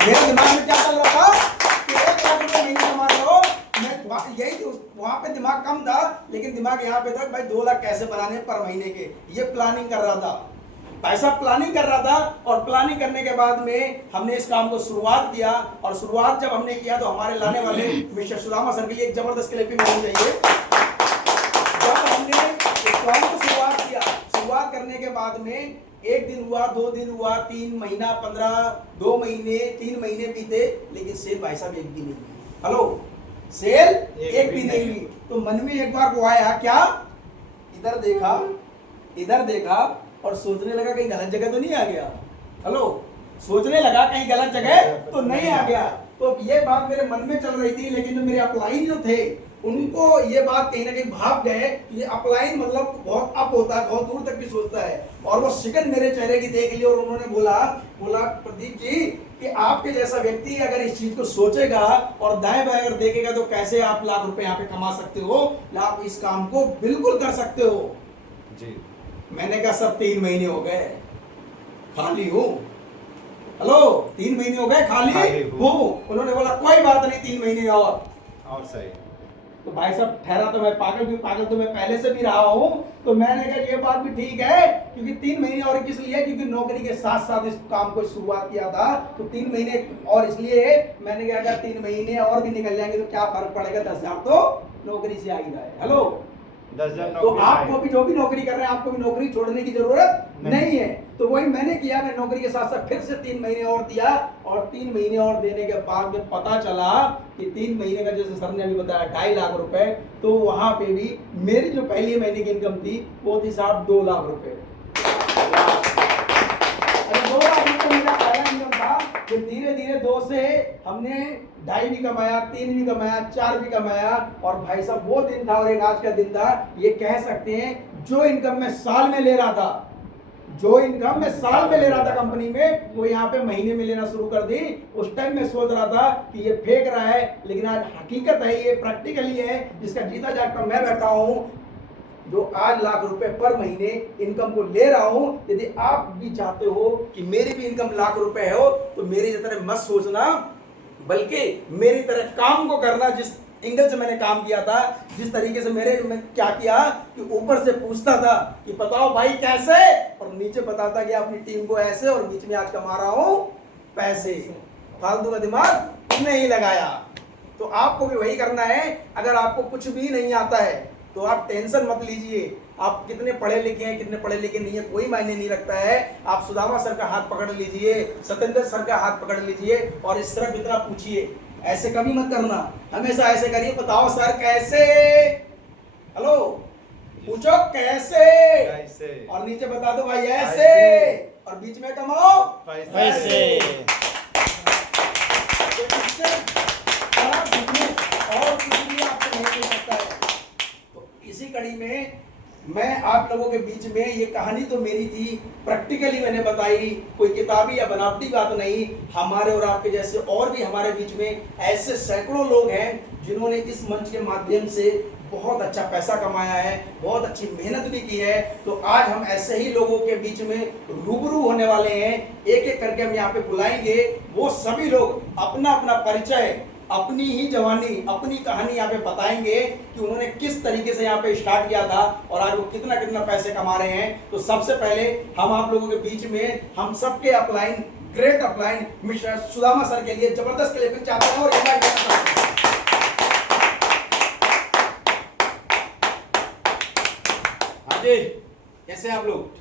मेरे दिमाग में क्या चल रहा था कि 1 लाख रुपए महीने कमा रहे हो। मैं यही तो, वहां पे दिमाग कम था, लेकिन दिमाग यहाँ पे था भाई 2 लाख कैसे बनाने पर महीने के, ये प्लानिंग कर रहा था। पैसा प्लानिंग कर रहा था, और प्लानिंग करने के बाद में हमने इस काम को शुरुआत किया। और शुरुआत जब हमने किया तो हमारे लाने वाले मिस्टर सुदामा सर के लिए एक जबरदस्त क्लैपिंग होनी चाहिए। जब हमने इस काम को शुरुआत किया, शुरुआत करने के बाद में 1 दिन हुआ, 2 दिन हुआ, 3 महीना, 15, 2 महीने, 3 महीने बीते, लेकिन सेल भाई साहब एक भी नहीं हुई। हेलो, सेल एक भी नहीं हुई। तो मन में एक बार वो आया, क्या, इधर देखा और सोचने लगा कहीं गलत जगह तो नहीं आ गया। हेलो, सोचने लगा कहीं गलत जगह तो नहीं आ गया। तो ये बात मेरे मन में चल रही थी, लेकिन जो मेरे अपलाइन जो थे उनको ये बात कहीं ना कहीं भाग गए। ये अपलाइन मतलब बहुत अप होता है, बहुत दूर तक भी सोचता है। और वो शिकन मेरे चेहरे की देख ली और उन्होंने बोला प्रदीप जी कि आपके जैसा व्यक्ति अगर इस चीज को सोचेगा और दाएं बाएं अगर देखेगा तो कैसे आप लाख रुपए यहाँ पे कमा सकते हो, आप इस काम को बिल्कुल कर सकते हो जी। मैंने कहा सर 3 महीने हो गए खाली हूँ। हेलो, 3 महीने हो गए खाली हूँ। उन्होंने बोला कोई बात नहीं, 3 महीने और सही। तो भाई साहब ठहरा तो मैं पागल तो मैं पहले से भी रहा हूँ। तो मैंने कहा ये बात भी ठीक है, क्योंकि 3 महीने और किस लिए, क्योंकि नौकरी के साथ साथ इस काम को शुरुआत किया था। तो 3 महीने और इसलिए मैंने कहा अगर 3 महीने और भी निकल जाएंगे तो क्या फर्क पड़ेगा, 10,000 तो नौकरी से आ ही रहा है। हेलो, 10,000 तो आपको भी जो भी नौकरी कर रहे हैं आपको भी नौकरी छोड़ने की जरूरत नहीं है। तो वही मैंने किया, मैं नौकरी के साथ साथ फिर से 3 महीने और दिया। और 3 महीने और देने के बाद में पता चला कि 3 महीने का, जैसे सर ने अभी बताया, 2.5 लाख रुपए। तो वहां पे भी मेरी जो पहली महीने की इनकम थी वो थी साहब 2 लाख रुपए। 2 लाख रुपए मेरा पहला इनकम था। फिर धीरे धीरे 2 से हमने 2.5 भी कमाया, 3 भी कमाया, 4 भी कमाया। और भाई साहब वो दिन था और एक आज का दिन था, ये कह सकते हैं जो इनकम मैं साल में ले रहा था, कंपनी में, वो यहाँ पे महीने में लेना शुरू कर दी। उस टाइम में सोच रहा था कि ये फेंक रहा है, लेकिन आज हकीकत है, ये प्रैक्टिकली है, जिसका जीता जागता मैं बैठा हूँ, जो आज लाख रुपए पर महीने इनकम को ले रहा हूं। यदि आप भी चाहते हो कि मेरी भी इनकम लाख रुपए हो, तो मेरी तरह मत सोचना, बल्कि मेरी तरह काम को करना। जिस एंगल से मैंने काम किया था, जिस तरीके से मैं क्या किया कि ऊपर से पूछता था कि बताओ भाई कैसे, और नीचे बताता कि अपनी टीम को ऐसे, और बीच में आज कमा रहा हूं पैसे। फालतू का दिमाग नहीं लगाया। तो आपको भी वही करना है। अगर आपको कुछ भी नहीं आता है तो आप टेंशन मत लीजिए। आप कितने पढ़े लिखे हैं, कितने पढ़े लिखे नहीं है, कोई मायने नहीं रखता है। आप सुदामा सर का हाथ पकड़ लीजिए, सत्येंद्र सर का हाथ पकड़ लीजिए और इस तरफ इतना पूछिए। ऐसे कभी मत करना, हमेशा ऐसे करिए, बताओ सर कैसे। हेलो, पूछो कैसे, और नीचे बता दो भाई ऐसे, और बीच में कमाओ पैसे। और कुछ भी आपको नहीं मिल सकता है। तो इसी कड़ी में मैं आप लोगों के बीच में, ये कहानी तो मेरी थी, प्रैक्टिकली मैंने बताई, कोई किताबी या बनावटी बात नहीं। हमारे और आपके जैसे और भी हमारे बीच में ऐसे सैकड़ों लोग हैं जिन्होंने इस मंच के माध्यम से बहुत अच्छा पैसा कमाया है, बहुत अच्छी मेहनत भी की है। तो आज हम ऐसे ही लोगों के बीच में रूबरू होने वाले हैं। एक एक करके हम यहाँ पे बुलाएंगे। वो सभी लोग अपना अपना परिचय, अपनी ही जवानी, अपनी कहानी यहाँ पे बताएंगे कि उन्होंने किस तरीके से यहाँ पे स्टार्ट किया था और आज वो कितना कितना पैसे कमा रहे हैं। तो सबसे पहले हम आप लोगों के बीच में, हम सबके upline, great upline mister Sudama sir के लिए जबरदस्त क्लैपिंग चाहते हैं और इनवाइट करना चाहते हैं। हाँ जी, कैसे आप लोग?